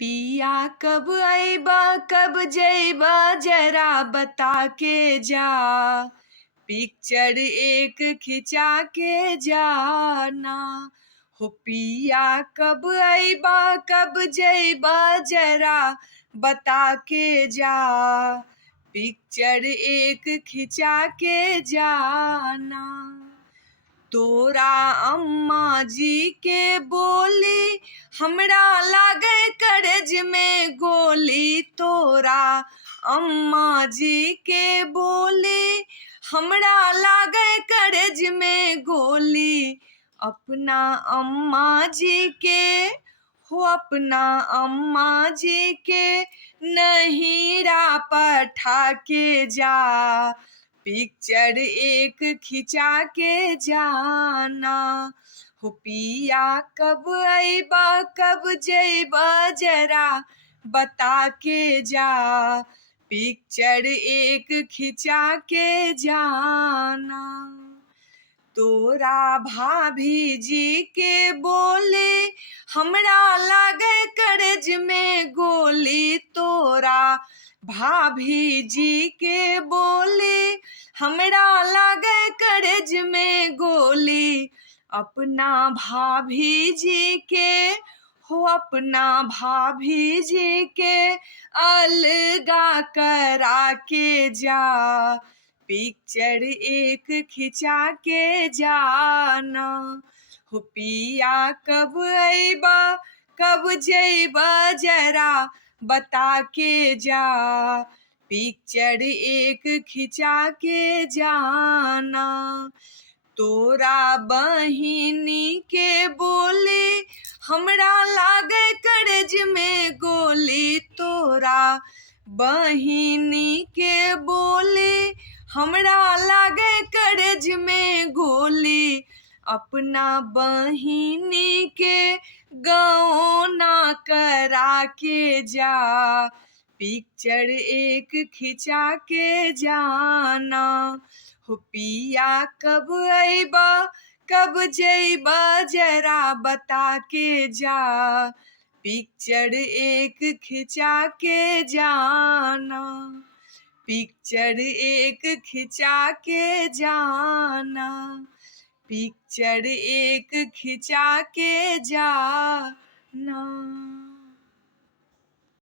पिया कब अइबा कब जइबा जरा बता के जा। पिक्चर एक खिंचा के जाना। हो पिया कब अइबा कब जइबा जरा बता के जा। पिक्चर एक खिंचा के जाना। तोरा अम्मा जी के बोली हमरा लागे करज में गोली। तोरा अम्मा जी के बोली हमरा लागे करज में गोली। अपना अम्मा जी के अपना अम्मा जी के नहीरा पठा के जा। पिक्चर एक खिंचा के जाना। हो पिया कब अइबा कब जइबा जरा बता के जा। पिक्चर एक खिंचा के जाना। तोरा भाभी जी के बोले हमरा लागे करज में गोली। तोरा भाभी जी के बोले हमरा लागे करज में गोली। अपना भाभी जी के अपना भाभी जी के अलगा करा के जा। पिक्चर एक खिंचा के जाना। हो पिया कब अइबा कब जइबा जरा बता के जा। पिक्चर एक खिंचा के जाना। तोरा बहिनी के बोले हमरा लागे करज में गोली। तोरा बहिनी के बोले हमरा लागे करज में गोली। अपना बहिनी के गौना करा के जा। पिक्चर एक खिंचा के जाना। हो पिया कब अइबा कब जइबा जरा बता के जा। पिक्चर एक खिंचा के जाना। पिक्चर एक खिंचा के जाना। पिक्चर एक खिंचा के जाना।